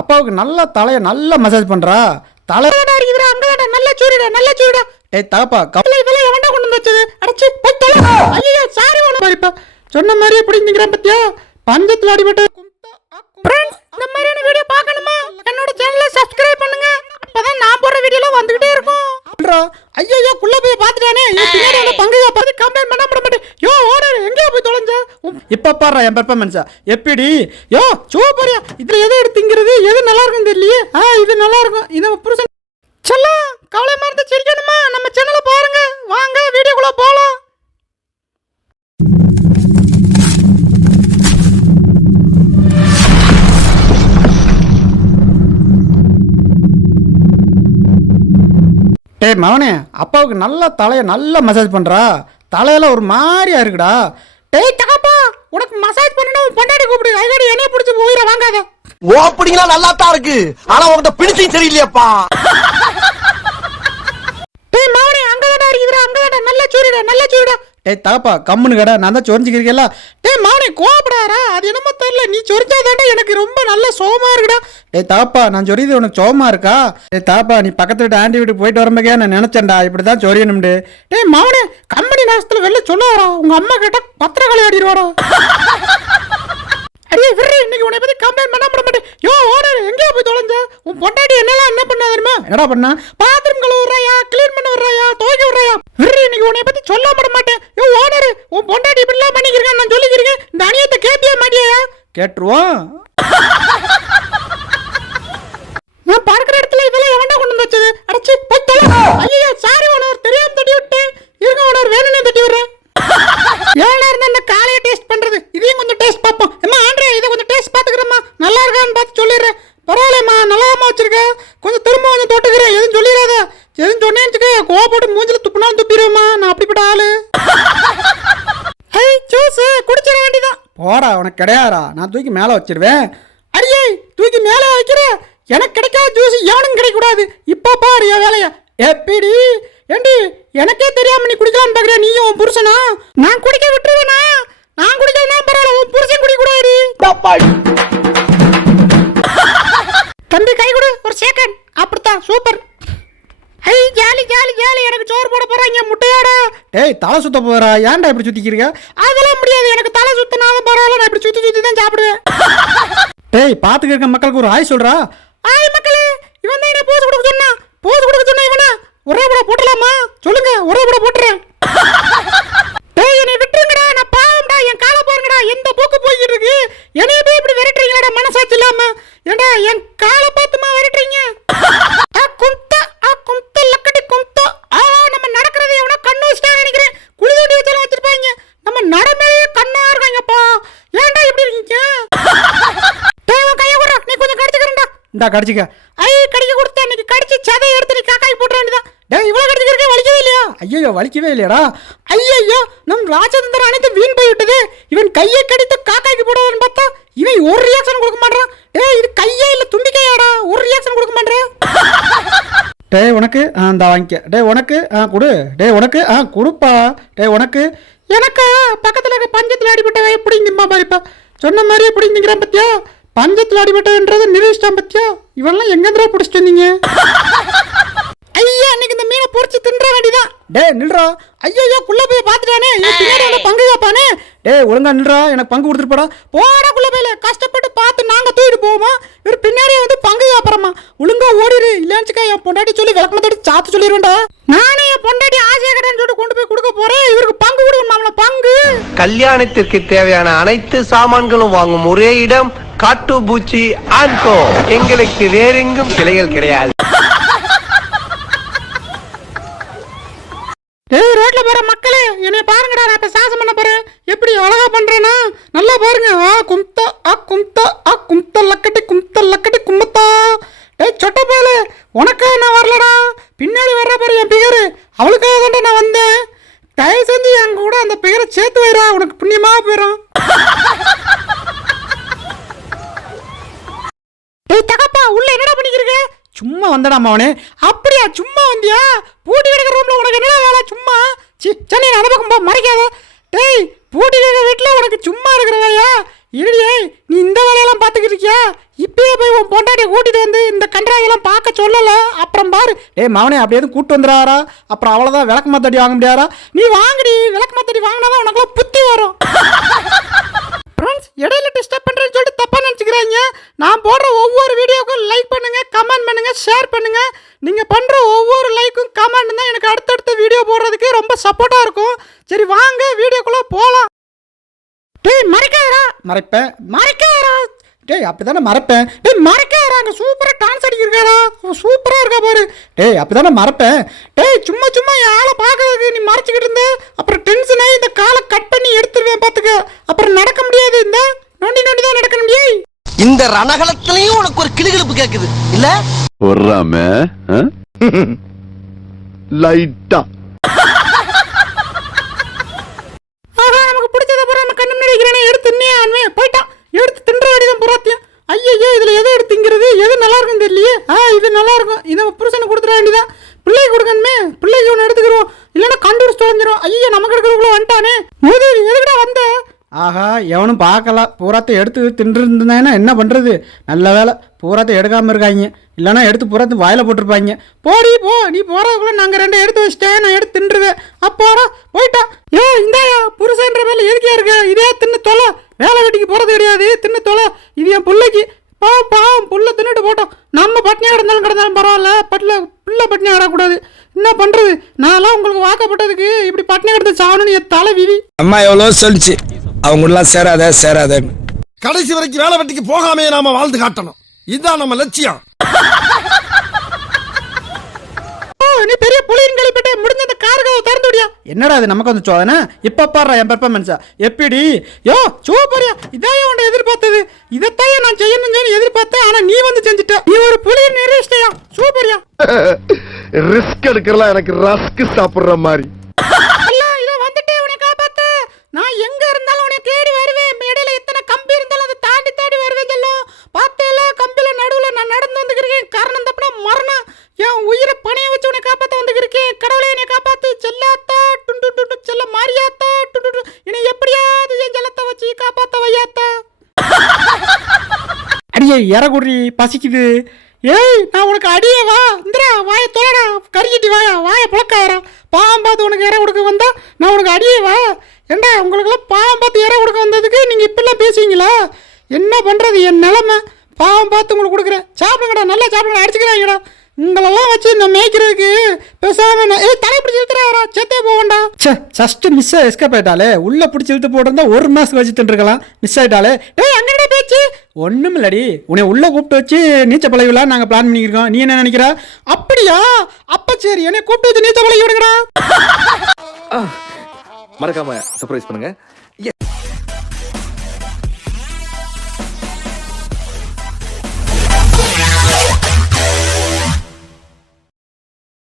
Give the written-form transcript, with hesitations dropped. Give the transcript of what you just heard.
அப்பாவுக்கு நல்லா தலையை நல்லா மசாஜ் பண்றா. தலை அடிக்குதுடா, அங்க நல்லா சூரிடா, நல்லா சூரிடா. டேய் தகப்பா, கப்பல இதெல்லாம் எவன்டா கொண்டு வந்து வச்சது? அடச்சி போய் தொலை. ஐயோ சாரி ஓனப்பா, சொன்ன மாதிரி எப்படி நிக்கிறேன் பத்தியா? பஞ்சத்துல அடிபட்ட ஃப்ரெண்ட்ஸ், இந்த மாதிரியான வீடியோ பார்க்கணுமா? என்னோட சேனலை சப்ஸ்கிரைப் பண்ணுங்க. அப்பதான் நான் போற வீடியோல வந்துகிட்டே இருக்கும். ஐயோ குள்ள போய் பாத்துட்டானே, பின்னாடி அந்த பங்குயா பாத்து கம்ப்ளைண்ட் பண்ண மாட்டேன். யோ ஓனர் எங்க போய் தொலைஞ்ச? இப்ப பாரு என் பெர்ஃபார்மன்ஸ் எப்படி? யோ சூப்பர்யா. இதுல எதை எடுத்துங்கிறது எது நல்லா இருக்குன்னு தெரியலையே. இது நல்லா இருக்கும். இது புருஷன் செல்லம் கவலை மறந்து சிரிக்கணுமா? நம்ம சேனலை பாருங்க. வாங்க வீடியோக்குள்ள போலாம். டேய் மவனே, அப்பாவுக்கு நல்லா தலையை நல்லா மசாஜ் பண்றா. தலையில ஒரு மாதிரியா இருக்குடா. டேய் தகப்பா, உனக்கு மசாஜ் பண்ணணும் பொண்டாடி கூப்பிடு. ஐயாடி என்னைய பிடிச்சி உயிரை வாங்காத. ஓப்பனிங்லாம் நல்லா தான் இருக்கு, ஆனா உன்கிட்ட பிடிச்சும் சரியில்லையாப்பா. டேய் மவனே, அங்கதாடா இருக்குடா, அங்கதாடா நல்லா சூரிடா, நல்லா சூரிடா. டேய் தகப்பா கம்முன்னு கடை, நான் தான் சொரிஞ்சுக்கிறீங்களா. டேய் மவனே கோபப்படாரா, அது என்னமோ தெரியல, நீ சொரிஞ்சாதாண்டா எனக்கு ரொம்ப நல்ல சோகமா இருக்குடா. டேய் தகப்பா, நான் சொரியுது உனக்கு சோகமா இருக்கா? டேய் தகப்பா, நீ பக்கத்து வீட்டு ஆண்டி வீட்டுக்கு போயிட்டு வரம்பக்கே நான் நினைச்சேன்டா இப்படிதான் சொரியணும்டு. டேய் மவனே, கம்பெனி நேரத்துல வெளில சொல்லுவாரா, உங்க அம்மா கேட்டா பத்திரக்காளி ஆடிடுவாரா. அடியே விரு, இன்னைக்கு உன்னை பத்தி கம்ப்ளைண்ட் பண்ண மாட்டேன். யோ ஓனர் எங்கேயா போய் தொலைஞ்ச? உன் பொண்டாட்டி என்னெல்லாம் என்ன பண்ணா தெரியுமா? என்னடா பண்ணா? பாத்ரூம் கழுவ வர்றாயா, கிளீன் பண்ண வர்றாயா, துவைக்க வர்றாயா? விரு, இன்னைக்கு உன்னை பத்தி சொல்ல மாட்டேன். யோ ஓனர், உன் பொண்டாட்டி இப்படிலாம் பண்ணிக்கிறேன் நான் சொல்லிக்கிறேன். இந்த அநியத்தை கேட்டியா மாட்டியா? கேட்டுருவோம். நான் பார்க்கிற இடத்துல இதெல்லாம் எவன்டா கொண்டு வந்து வச்சது? அடச்சி போய் தொலை. ஐயோ சாரி ஓனர், தெரியாம தட்டி விட்டேன். இருங்க ஓனர், வேணும்னே தட்டி விடுறேன். எவ்வளோ நேரம் தான் காலையை டேஸ்ட் பண்றது? இதையும் கொஞ்சம் டேஸ்ட் பார்ப்போம். அம்மா ஆண்ட்ரே, இதை கொஞ்சம் டேஸ்ட் பார்த்துக்கிறேம்மா. நல்லா இருக்கான்னு பார்த்து சொல்லிடுறேன். பரவாயில்லம்மா, நல்லாதாம்மா வச்சிருக்கேன். கொஞ்சம் திரும்ப கொஞ்சம் தொட்டுக்கிறேன். எதுவும் சொல்லிடாத. எதுவும் சொன்னேன்னு கோவப்பட்டு மூஞ்சில துப்புனாலும் துப்பிடுவேம்மா. நான் அப்படிப்பட்ட ஆளு. ஜூஸ் குடிச்சிட வேண்டியதான். போடா, உனக்கு கிடையாதா? நான் தூக்கி மேலே வச்சிருவேன். அடியே தூக்கி மேலே வைக்கிற, எனக்கு கிடைக்காத ஜூஸ் எவனும் கிடைக்கூடாது. இப்போ பாரு என் வேலையா எப்படி? ஏண்டி எனக்கே தெரியாம நீ குடிக்கலான்னு பாக்குறியா? நீயும் உன் புருஷனா? நான் குடிக்க விட்டுருவேனா? நான் குடிக்கலன்னா பரவாயில்ல, உன் புருஷன் குடிக்க கூடாது. தம்பி கை கொடு ஒரு செகண்ட். அப்படித்தான் சூப்பர். ஐ ஜாலி ஜாலி ஜாலி, எனக்கு சோறு போட போறாங்க முட்டையோட. டேய் தலை சுத்த போறா, ஏன்டா இப்படி சுத்திக்கிறீங்க? அதெல்லாம் முடியாது, எனக்கு தலை சுத்தினாலும் பரவாயில்ல, நான் இப்படி சுத்தி சுத்தி தான் சாப்பிடுவேன். டேய் பாத்துக்க இருக்க மக்களுக்கு ஒரு ஆய் சொல்றா. ஆய் மக்களே, இவன் தான் என்ன போஸ் கொடுக்க சொன்னா. போஸ் கொடுக்க சொன்னா இவனா? ஒரே படம் போட்டலாமா? சொல்லுங்க, ஒரே படம் போட்டுறேன். டேய் என்னை விட்டுருங்கடா, நான் பாவம்டா, என் காலை பாருங்கடா, எந்த போக்கு போய்கிட்டு இருக்கு. என்னைய போய் இப்படி விரட்டுறீங்களாடா மனசாட்சி இல்லாம? ஏண்டா என் காலை பார்த்துமா விரட்டுறீங்க? கும்த லக்கடி கும்த. நம்ம நடக்கிறது எவனோ கண்ணு வச்சுட்டா நினைக்கிறேன். குழி தோண்டி வச்சாலும் வச்சிருப்பாங்க. நம்ம நடமையே கண்ணா இருக்காங்கப்பா. ஏன்டா இப்படி இருக்கீங்க? டேய் உன் கையை விடுறா, நீ கொஞ்சம் கடிச்சுக்கிறேன்டா. இந்தா கடிச்சுக்க. ஐ கடிக்க கொடுத்தா இன்னைக்கு கடிச்சு சதை எடுத்து நீ காக்காய் போட்டுற வேண்டியதான். டேய் இவ்வளவு கடிச்சிருக்கே வலிக்கவே இல்லையா? ஐயோ வலிக்கவே இல்லையடா. ஐயோ நம் ராஜதந்திரம் அனைத்து வீண் போய்விட்டது. இவன் கையை கடித்து காக்காய்க்கு போடுவான்னு பார்த்தா இவன் ஒரு ரியாக்ஷன் கொடுக்க மாட்டான். டேய் இது கையே இல்ல தும்பிக்கையாடா, ஒரு ரியாக்ஷன் கொடுக்க மாட்டேன். டேய் உனக்கு இந்த வாங்கிக்க. டேய் உனக்கு கொடு. டேய் உனக்கு கொடுப்பா. டேய் உனக்கு. எனக்கு பக்கத்துல இருக்க பஞ்சத்துல அடிபட்ட எப்படிங்கம்மா பாருப்பா. சொன்ன மாதிரியே பிடிங்கிறான் பத்தியா? பஞ்சத்துல அடிபட்டன்றது நிரூபிச்சிட்டான் பத்தியா? இவெல்லாம் எங்கேந்திரா பிடிச்சிட்டு வந்தீங்க? ஐயா இன்னைக்கு இந்த மீனை பொறிச்சு தின்ற வேண்டியதான். டேய் நில்றா. ஐயோ குள்ள போய் பாத்துட்டானே, பின்னாடி வந்து பங்கு காப்பானே. டேய் ஒழுங்கா நில்றா, எனக்கு பங்கு கொடுத்துட்டு போடா குள்ள போயில. கஷ்டப்பட்டு பார்த்து நாங்க தூக்கிட்டு போவோமா? இவர் பின்னாடியே வந்து பங்கு காப்புறமா. ஒழுங்கா ஓடிடு, இல்லையாச்சுக்கா என் பொண்டாட்டி சொல்லி விளக்கமத்தோட சாத்து சொல்லிடுவேன்டா. நானே என் பொண்டாட்டி ஆசையா கட்டன்னு சொல்லிட்டு கொண்டு போய் கொடுக்க போறேன். இவருக்கு பங்கு கொடுக்கணும்ல. பங்கு கல்யாணத்திற்கு தேவையான அனைத்து சாமான்களும் வாங்கும் ஒரே இடம் காட்டு பூச்சி ஆன்கோ. எங்களுக்கு வேறெங்கும் கிளைகள் கிடையாது. ஏய் ரோட்ல போற மக்களே, என்னை பாருங்கடா, நான் இப்ப சாசம் பண்ண போறேன். எப்படி அழகா பண்றேனா? நல்லா பாருங்க. கும்த லக்கடி கும்பத்தா. டேய் சொட்ட போல, உனக்காக நான் வரலடா. பின்னாடி வர்ற பாரு என் பிகரு, அவளுக்காக தான்டா நான் வந்தேன். தயவு செஞ்சு என் கூட அந்த பிகரை சேர்த்து வைரா, உனக்கு புண்ணியமா போயிடும். டேய் தகப்பா, உள்ள என்னடா பண்ணிக்கிறீங்க? சும்மா வந்தடா அவனே. அப்படியா சும்மா வந்தியா? பூட்டி கிடக்கிற ரூம்ல உனக்கு என்னடா வேலை? சும்மா சரி அந்த பக்கம் போ, மறைக்காத. டேய் பூட்டி கிடக்கிற வீட்டுல உனக்கு சும்மா இருக்கிற வேலையா? இருடியே, நீ இந்த வேலையெல்லாம் பார்த்துக்கிட்டு இருக்கியா? இப்பயே போய் உன் பொண்டாட்டியை வீடியோலாம் பார்க்க சொல்லல. அப்புறம் பாரு. டேய் மவனே அப்படியே எதுவும் கூட்டு வந்துடாரா? அப்புறம் அவ்வளோதான் விளக்கு மாத்தடி வாங்க முடியாரா? நீ வாங்கடி, விளக்கு மாத்தடி வாங்கினாதான் உனக்குலாம் புத்தி வரும். ஃப்ரெண்ட்ஸ், இடையில டிஸ்டர்ப் பண்ணுறேன்னு சொல்லிட்டு தப்பாக நினச்சிக்கிறாங்க. நான் போடுற ஒவ்வொரு வீடியோவுக்கும் லைக் பண்ணுங்க, கமெண்ட் பண்ணுங்க, ஷேர் பண்ணுங்க. நீங்கள் பண்ணுற ஒவ்வொரு லைக்கும் கமெண்ட் தான் எனக்கு அடுத்தடுத்த வீடியோ போடுறதுக்கு ரொம்ப சப்போர்ட்டாக இருக்கும். சரி வாங்க வீடியோக்குள்ளே போகலாம். டேய் மறைக்காதடா. மறைப்பேன், மறைக்காதடா. டேய் அப்படி தானே மறைப்பேன். டேய் மறைக்காதடா. அங்கே சூப்பராக டான்ஸ் அடிக்கிறா, சூப்பராக இருக்கா பாரு. டேய் அப்படி தானே மறைப்பேன். டேய் சும்மா சும்மா என் ஆளை பார்க்கறதுக்கு நீ மறைச்சிக்கிட்டு இருந்த அப்புறம் டென்ஷன் ஆகி இந்த காலை கட் பண்ணி எடுத்துருவேன் பார்த்துக்க. அப்புறம் நடக்க முடியாது. இந்த நொண்டி நொண்டி தான் நடக்க முடியும். இந்த ரணகலத்திலையும் உனக்கு ஒரு கிளுகிழப்பு கேக்குது இல்ல? ஒர்றாம லைட்டா ஆஹா நமக்கு பிடிச்சத பூரா நம்ம கண்ணு முன்னாடி வைக்கிறேனே, எடுத்து தின்னே ஆன்மே. போயிட்டான், எடுத்து தின்ற வேண்டியதான் புறாத்தியம். ஐயோ இதில் எதை எடுத்துங்கிறது, எது நல்லா இருக்குன்னு தெரியலையே. இது நல்லா இருக்கும், இதை புருஷனை கொடுத்துட வேண்டியதான். பிள்ளைக்கு கொடுக்கணுமே, பிள்ளைக்கு ஒன்று எடுத்துக்கிறோம், இல்லைன்னா கண்டுபிடிச்சு தொலைஞ்சிரும். ஐயோ நமக்கு எடுக்கிறதுக்குள்ள வந்துட்டானே. மோதி எதுக்கிட்ட வந்த? ஆஹா எவனும் பார்க்கல, பூராத்தை எடுத்து தின்றுருந்தேன்னா என்ன பண்ணுறது? நல்ல வேலை பூராத்தை எடுக்காமல் இருக்காங்க, இல்லைனா எடுத்து பூராத்து வாயில் போட்டிருப்பாங்க. போடி போ, நீ போகிறதுக்குள்ளே நாங்கள் ரெண்டு எடுத்து வச்சிட்டேன், நான் எடுத்து தின்றுவேன். அப்போடா போயிட்டா. இந்தாயா புருஷன்ற மேலே எதுக்கே இருக்க? இதே தின்னு தொலை, வேலை வெட்டிக்கு போகிறது கிடையாது, தின்னு தொலை. இது என் பிள்ளைக்கு. பாவம் புள்ள தின்னுட்டு போட்டோம். நம்ம பட்னியாக கிடந்தாலும் பரவாயில்ல, பிள்ளை பட்னியாக கிடக்கூடாது. என்ன பண்ணுறது? நான்லாம் உங்களுக்கு வாக்கப்பட்டதுக்கு இப்படி பட்னியாக கிடந்து சாவணும்னு என் தலை விதி. அம்மா எவ்வளோ சொல்லிச்சு, அவங்களெல்லாம் சேராத. கடைசி வரைக்கும் வேலை வெட்டிக்கு போகாமே நாம வாழ்ந்து காட்டணும். இதுதான் நம்ம லட்சியம். நீ பெரிய புலியின் கழிப்பட்டே முடிஞ்ச அந்த கார்காவை திறந்து விடியா. என்னடா அது நமக்கு வந்து சோதனை? இப்ப பாடுறா என் பெர்ஃபார்மன்ஸா எப்படி? சூப்பரியா, இதான் உன்னை எதிர்பார்த்தது. இதைத்தான் நான் செய்யணும்னு எதிர்பார்த்தேன், ஆனா நீ வந்து செஞ்சுட்ட. நீ ஒரு புலியின் நிறையா. சூப்பரியா. ரிஸ்க் எடுக்கலாம், எனக்கு ரஸ்க் சாப்பிடுற மாதிரி. நான் எங்க இருந்தாலும் உன்னை தேடி வருவேன். இடையில எத்தனை கம்பி இருந்தாலும் அதை தாண்டி தாண்டி வருவேன். சொல்லும் பார்த்தேல, கம்பில நடுவுல நான் நடந்து வந்துக்கிறேன். காரணம் தப்புனா மரணம். என் உயிரை பணைய வச்சு உன்னை காப்பாற்ற வந்துக்கிறேன். கடவுளை என்னை காப்பாத்து. செல்லாத்தா டுண்டு டுண்டு, செல்ல மாரியாத்தா டுண்டு, என்னை எப்படியாவது என் ஜலத்தை வச்சு காப்பாற்ற வையாத்தா. அடியே இறகுடி பசிக்குது. நான் உனக்கு அடியே வா. இந்திரா வாயை தொலைடா, கறிக்கிட்டி வாயை புழக்காரா. பாவம் பார்த்து உனக்கு இற கொடுக்க வந்தா நான் உனக்கு அடியே வா. ஏண்டா உங்களுக்கெல்லாம் பாவம் பார்த்து இற கொடுக்க வந்ததுக்கு நீங்கள் இப்பெல்லாம் பேசுவீங்களா? என்ன பண்ணுறது என் நிலமை? பாவம் பார்த்து உங்களுக்கு கொடுக்குறேன். சாப்பிடுங்கடா, நல்லா சாப்பிடுங்க. அடிச்சுக்கிறாங்கடா உங்களெல்லாம் வச்சு நான் மேய்க்கிறதுக்கு பேசாம தலை பிடிச்சி இழுத்துறாரா, செத்தே போகண்டா. ஜஸ்ட் மிஸ் எஸ்கேப் ஆயிட்டாலே. உள்ள பிடிச்சி இழுத்து போட்டிருந்தா ஒரு மாசம் வச்சு தின்றுக்கலாம். மிஸ் ஆயிட்டாலே. அங்கே பேச்சு ஒன்றும் இல்லடி. உன்னை உள்ள கூப்பிட்டு வச்சு நீச்சல் பழகிலாம் நாங்கள் பிளான் பண்ணியிருக்கோம். நீ என்ன நினைக்கிற? அப்படியா? அப்ப சரி, என்னை கூப்பிட்டு வச்சு நீச்சல் பழகி விடுங்கடா. மறக்காம சர்ப்ரைஸ் பண்ணுங்க.